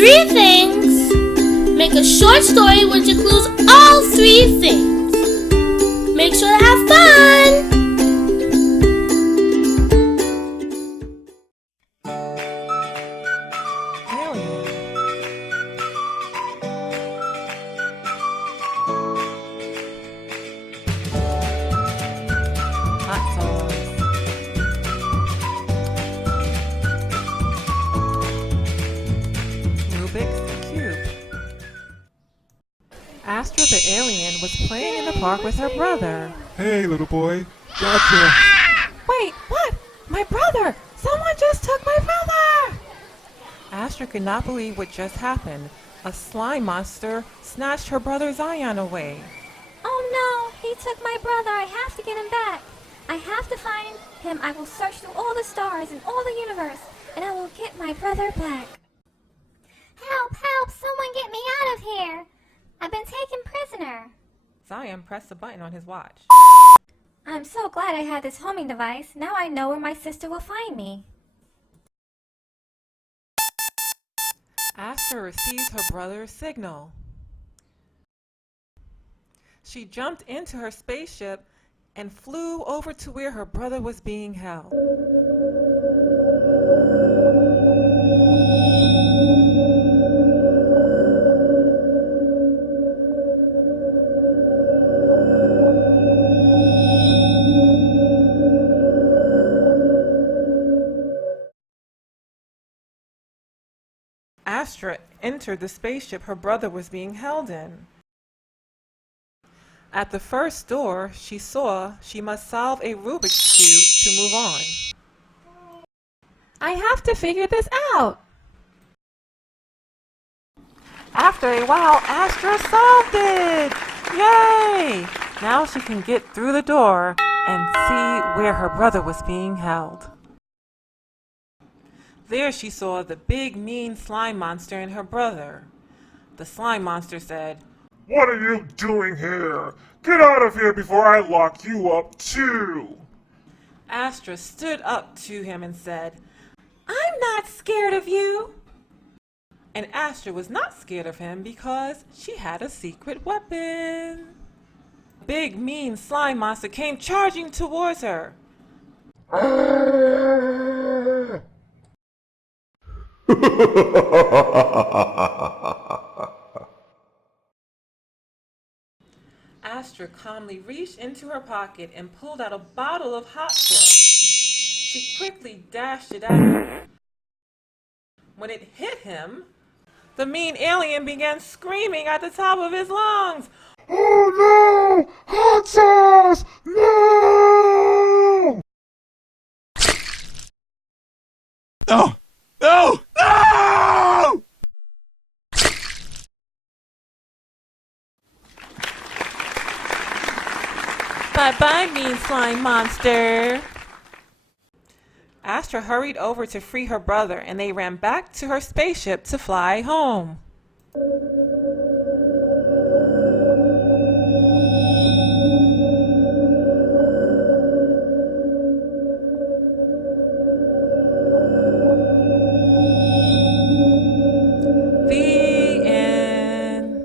3 things. Make a short story which includes all 3 things. Make sure to have fun! Hot sauce. Rubik's Cube. Astra the alien was playing in the park with her brother. Hey, little boy. Gotcha. Wait, what? My brother! Someone just took my brother! Astra could not believe what just happened. A slime monster snatched her brother Zion away. Oh no, he took my brother. I have to get him back. I have to find him. I will search through all the stars and all the universe, and I will get my brother back. Help, help, someone get me out of here. I've been taken prisoner. Zion pressed a button on his watch. I'm so glad I had this homing device. Now I know where my sister will find me. Astra received her brother's signal. She jumped into her spaceship and flew over to where her brother was being held. Astra entered the spaceship her brother was being held in. At the first door, she saw she must solve a Rubik's Cube to move on. I have to figure this out. After a while, Astra solved it! Yay! Now she can get through the door and see where her brother was being held. There she saw the big, mean slime monster and her brother. The slime monster said, What are you doing here? Get out of here before I lock you up too! Astra stood up to him and said, I'm not scared of you. And Astra was not scared of him because she had a secret weapon. The big, mean slime monster came charging towards her. Astra calmly reached into her pocket and pulled out a bottle of hot sauce. She quickly dashed it out. When it hit him, the mean alien began screaming at the top of his lungs. Oh no! Hot sauce! No! No! No! No! Bye-bye, mean slime monster. Astra hurried over to free her brother, and they ran back to her spaceship to fly home. The end.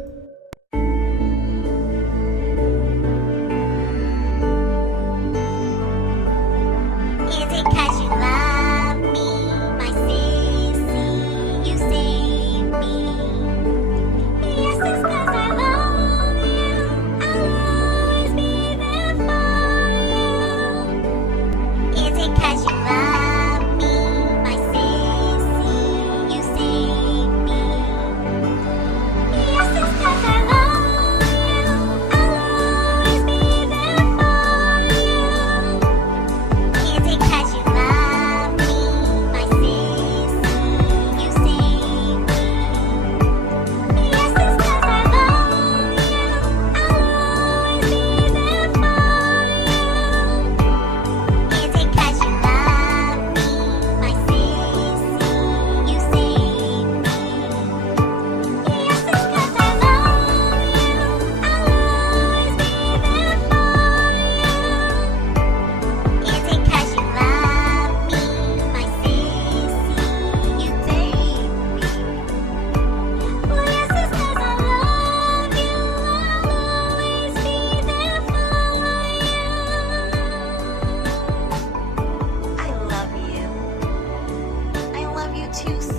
Is it 'cause you love me, my sissy? You save me. to